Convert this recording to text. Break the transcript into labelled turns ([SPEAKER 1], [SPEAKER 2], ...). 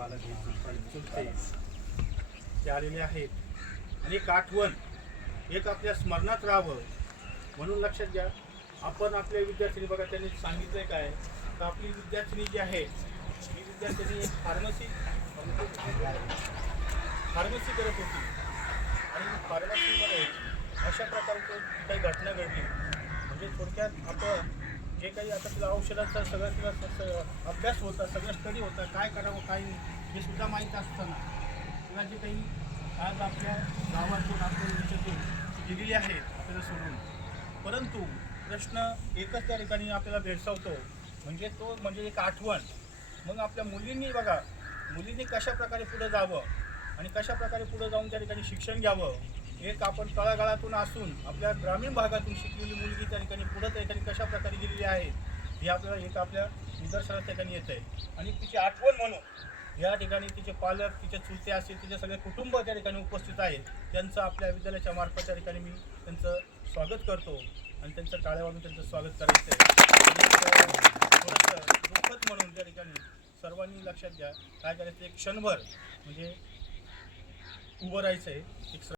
[SPEAKER 1] चुलते ते आलेले आहेत. आणि एक आठवण. एक आपल्या स्मरणात राहावं. म्हणून लक्षात घ्या. आपण आपल्या विद्यार्थ्यांनी बघा त्यांनी सांगितलंय काय? तर आपली विद्यार्थिनी जी आहे ही विद्यार्थिनी फार्मसी फार्मसी करत होती. आणि फार्मसीमध्ये अशा प्रकारची काही घटना घडली. म्हणजे थोडक्यात आपण जे काही आता तुला औषधाचा सगळं तुला अभ्यास होता सगळं स्टडी होता काय करावं काय नाही हे सुद्धा माहीत असताना तुला जे काही आज आपल्या गावातून आपल्या याच्यातून दिलेली आहे आपल्याला सोडून. परंतु प्रश्न एकच त्या ठिकाणी आपल्याला भेडसावतो म्हणजे तो म्हणजे एक आठवण. मग आपल्या मुलींनी बघा मुलींनी कशा प्रकारे पुढे जावं आणि कशा प्रकारे पुढे जाऊन त्या ठिकाणी शिक्षण घ्यावं एक आपण तळागाळातून असून आपल्या ग्रामीण भागातून शिकलेली मुलगी त्या ठिकाणी पुढं त्या ठिकाणी कशा आहेत हे आपल्याला एक आपल्या निदर्शनात ठिकाणी येत आहे आणि तिची आठवण म्हणून या ठिकाणी तिचे पालक तिचे चुलते असतील तिचे सगळे कुटुंब त्या ठिकाणी उपस्थित आहेत. त्यांचं आपल्या विद्यालयाच्या मार्फत त्या ठिकाणी मी त्यांचं स्वागत करतो आणि त्यांचं टाळ्या वाजून त्यांचं स्वागत करायचं थोडंसं दुःखद म्हणून त्या ठिकाणी सर्वांनी लक्षात घ्या. काय करायचं एक क्षणभर म्हणजे उभं राहायचं आहे एक